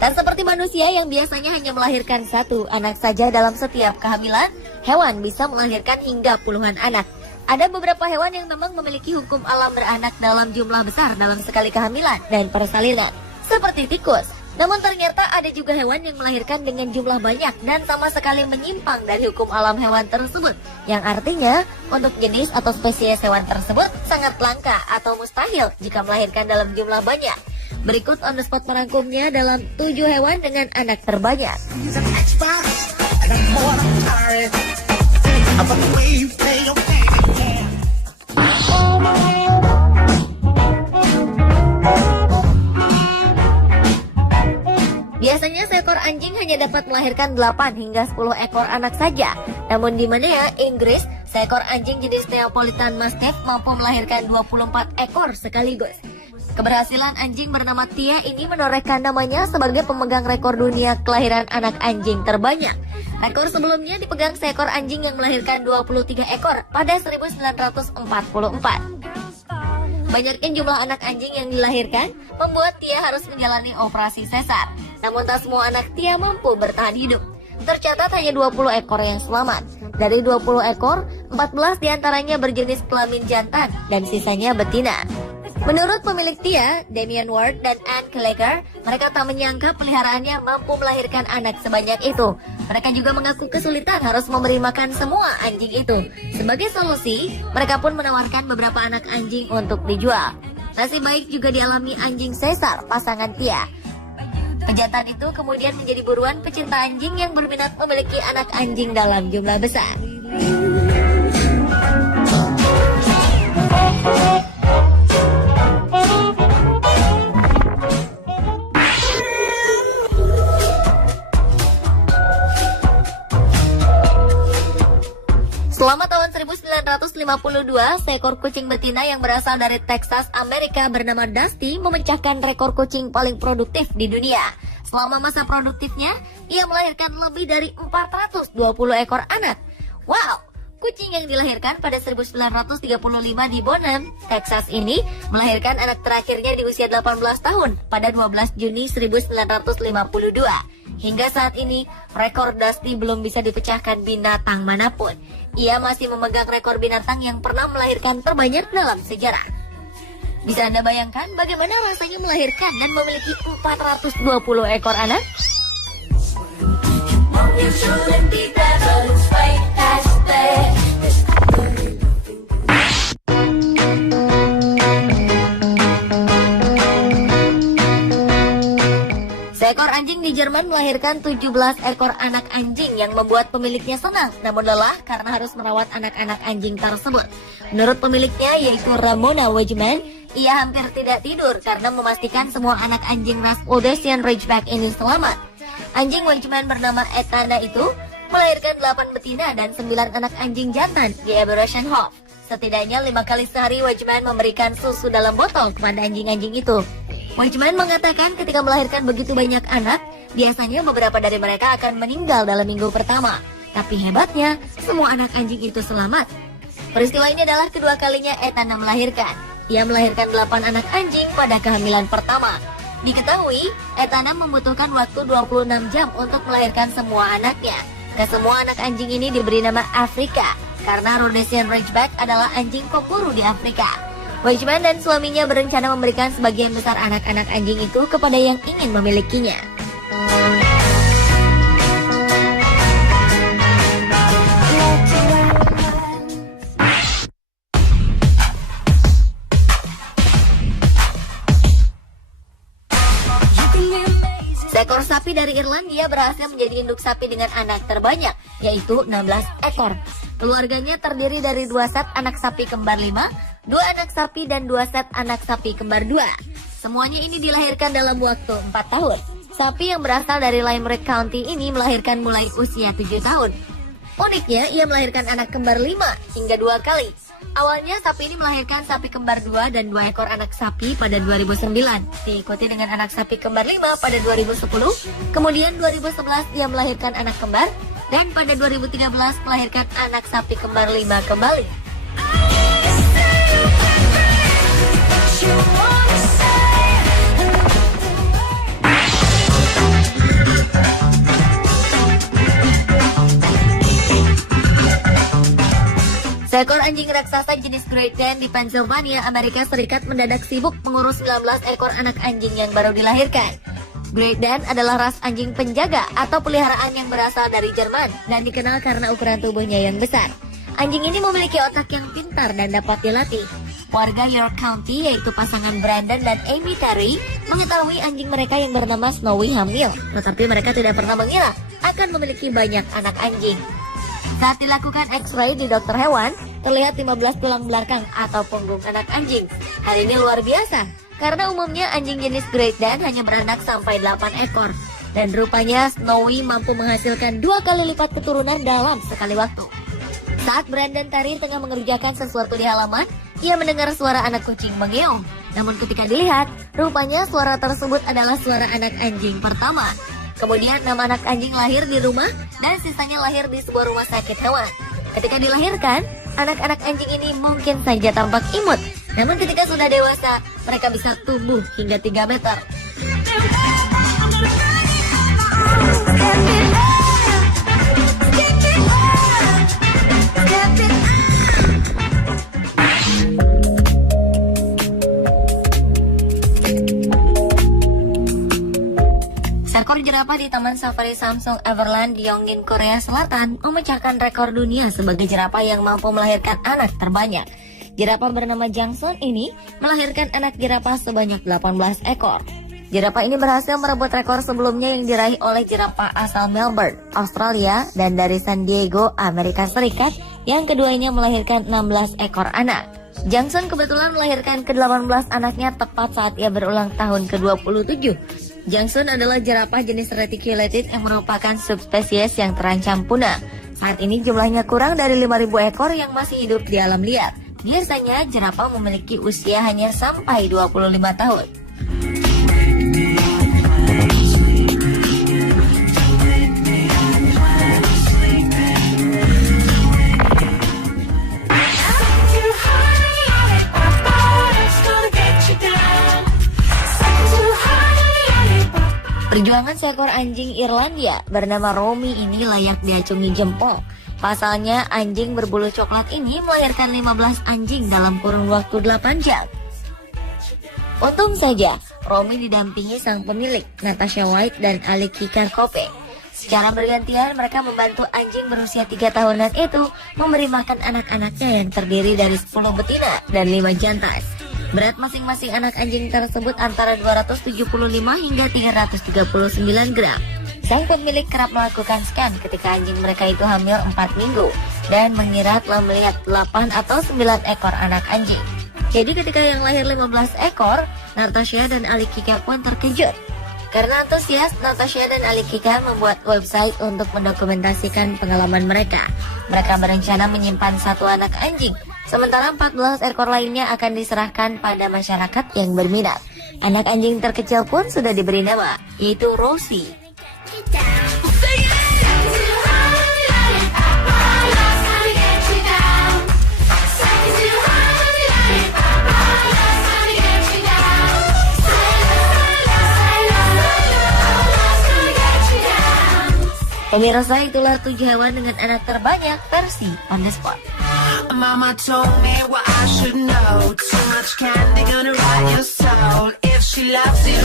Tak seperti manusia yang biasanya hanya melahirkan satu anak saja dalam setiap kehamilan, hewan bisa melahirkan hingga puluhan anak. Ada beberapa hewan yang memang memiliki hukum alam beranak dalam jumlah besar dalam sekali kehamilan dan persalinan, seperti tikus. Namun ternyata ada juga hewan yang melahirkan dengan jumlah banyak dan sama sekali menyimpang dari hukum alam hewan tersebut, yang artinya untuk jenis atau spesies hewan tersebut sangat langka atau mustahil jika melahirkan dalam jumlah banyak. Berikut on the spot merangkumnya dalam 7 hewan dengan anak terbanyak. Biasanya seekor anjing hanya dapat melahirkan 8 hingga 10 ekor anak saja. Namun di mana ya, Inggris, seekor anjing jenis Neapolitan Mastiff mampu melahirkan 24 ekor sekaligus. Keberhasilan anjing bernama Tia ini menorehkan namanya sebagai pemegang rekor dunia kelahiran anak anjing terbanyak. Rekor sebelumnya dipegang seekor anjing yang melahirkan 23 ekor pada 1944. Banyaknya jumlah anak anjing yang dilahirkan membuat Tia harus menjalani operasi sesar. Namun tak semua anak Tia mampu bertahan hidup. Tercatat hanya 20 ekor yang selamat. Dari 20 ekor, 14 diantaranya berjenis kelamin jantan dan sisanya betina. Menurut pemilik Tia, Damian Ward dan Anne Klecker, mereka tak menyangka peliharaannya mampu melahirkan anak sebanyak itu. Mereka juga mengaku kesulitan harus memberi makan semua anjing itu. Sebagai solusi, mereka pun menawarkan beberapa anak anjing untuk dijual. Nasib baik juga dialami anjing Caesar, pasangan Tia. Pejantan itu kemudian menjadi buruan pecinta anjing yang berminat memiliki anak anjing dalam jumlah besar. Selama tahun 1952, seekor kucing betina yang berasal dari Texas, Amerika bernama Dusty memecahkan rekor kucing paling produktif di dunia. Selama masa produktifnya, ia melahirkan lebih dari 420 ekor anak. Wow! Kucing yang dilahirkan pada 1935 di Bonham, Texas ini melahirkan anak terakhirnya di usia 18 tahun pada 12 Juni 1952. Hingga saat ini, rekor Dusty belum bisa dipecahkan binatang manapun. Ia masih memegang rekor binatang yang pernah melahirkan terbanyak dalam sejarah. Bisa Anda bayangkan bagaimana rasanya melahirkan dan memiliki 420 ekor anak? Seekor anjing di Jerman melahirkan 17 ekor anak anjing yang membuat pemiliknya senang namun lelah karena harus merawat anak-anak anjing tersebut. Menurut pemiliknya yaitu Ramona Wegeman, ia hampir tidak tidur karena memastikan semua anak anjing ras Odessian Ridgeback ini selamat. Anjing Wegeman bernama Etana itu melahirkan 8 betina dan 9 anak anjing jantan di Ebershof. Setidaknya 5 kali sehari Wegeman memberikan susu dalam botol kepada anjing-anjing itu. Wegeman mengatakan ketika melahirkan begitu banyak anak, biasanya beberapa dari mereka akan meninggal dalam minggu pertama. Tapi hebatnya, semua anak anjing itu selamat. Peristiwa ini adalah kedua kalinya Etana melahirkan. Ia melahirkan 8 anak anjing pada kehamilan pertama. Diketahui, Etana membutuhkan waktu 26 jam untuk melahirkan semua anaknya. Kesemua anak anjing ini diberi nama Afrika, karena Rhodesian Ridgeback adalah anjing pemburu di Afrika. Wegeman dan suaminya berencana memberikan sebagian besar anak-anak anjing itu kepada yang ingin memilikinya. Seekor sapi dari Irlandia berhasil menjadi induk sapi dengan anak terbanyak, yaitu 16 ekor. Keluarganya terdiri dari 2 set anak sapi kembar 5, 2 anak sapi dan 2 set anak sapi kembar 2. Semuanya ini dilahirkan dalam waktu 4 tahun. Sapi yang berasal dari Limerick County ini melahirkan mulai usia 7 tahun. Uniknya, ia melahirkan anak kembar 5 hingga 2 kali. Awalnya sapi ini melahirkan sapi kembar 2 dan 2 ekor anak sapi pada 2009. Diikuti dengan anak sapi kembar 5 pada 2010. Kemudian 2011 ia melahirkan anak kembar. Dan pada 2013 melahirkan anak sapi kembar 5 kembali. Seekor anjing raksasa jenis Great Dane di Pennsylvania, Amerika Serikat mendadak sibuk mengurus 19 ekor anak anjing yang baru dilahirkan. Great Dane adalah ras anjing penjaga atau peliharaan yang berasal dari Jerman dan dikenal karena ukuran tubuhnya yang besar. Anjing ini memiliki otak yang pintar dan dapat dilatih. Warga York County, yaitu pasangan Brandon dan Amy Terry, mengetahui anjing mereka yang bernama Snowy hamil, tetapi mereka tidak pernah mengira akan memiliki banyak anak anjing. Saat dilakukan X-ray di dokter hewan, terlihat 15 tulang belakang atau punggung anak anjing. Hal ini luar biasa, karena umumnya anjing jenis Great Dane hanya beranak sampai 8 ekor. Dan rupanya Snowy mampu menghasilkan 2 kali lipat keturunan dalam sekali waktu. Saat Brandon Terry tengah mengerjakan sesuatu di halaman, ia mendengar suara anak kucing mengeong. Namun ketika dilihat, rupanya suara tersebut adalah suara anak anjing pertama. Kemudian 6 anak anjing lahir di rumah dan sisanya lahir di sebuah rumah sakit hewan. Ketika dilahirkan, anak-anak anjing ini mungkin saja tampak imut. Namun ketika sudah dewasa, mereka bisa tumbuh hingga 3 meter. Seekor jerapah di Taman Safari Samsung Everland di Yongin, Korea Selatan memecahkan rekor dunia sebagai jerapah yang mampu melahirkan anak terbanyak. Jerapah bernama Jangson ini melahirkan anak jerapah sebanyak 18 ekor. Jerapah ini berhasil merebut rekor sebelumnya yang diraih oleh jerapah asal Melbourne, Australia dan dari San Diego, Amerika Serikat yang keduanya melahirkan 16 ekor anak. Jangson kebetulan melahirkan ke-18 anaknya tepat saat ia berulang tahun ke-27. Jangson adalah jerapah jenis reticulated yang merupakan subspesies yang terancam punah. Saat ini jumlahnya kurang dari 5.000 ekor yang masih hidup di alam liar. Biasanya jerapah memiliki usia hanya sampai 25 tahun. Perjuangan seekor anjing Irlandia bernama Romy ini layak diacungi jempol. Pasalnya, anjing berbulu coklat ini melahirkan 15 anjing dalam kurun waktu 8 jam. Untung saja, Romy didampingi sang pemilik, Natasha White dan Aliki Karkope. Secara bergantian, mereka membantu anjing berusia 3 tahunan itu memberi makan anak-anaknya yang terdiri dari 10 betina dan 5 jantan. Berat masing-masing anak anjing tersebut antara 275 hingga 339 gram. Sang pemilik kerap melakukan scan ketika anjing mereka itu hamil 4 minggu dan mengira telah melihat 8 atau 9 ekor anak anjing. Jadi ketika yang lahir 15 ekor, Natasha dan Alikika pun terkejut. Karena antusias, Natasha dan Alikika membuat website untuk mendokumentasikan pengalaman mereka. Mereka berencana menyimpan 1 anak anjing, sementara 14 ekor lainnya akan diserahkan pada masyarakat yang berminat. Anak anjing terkecil pun sudah diberi nama, yaitu Rosie. Pemirsa, itulah 7 hewan dengan anak terbanyak versi On The Spot. Mama told me what I should know. Too much candy gonna rot your soul. If she loves you,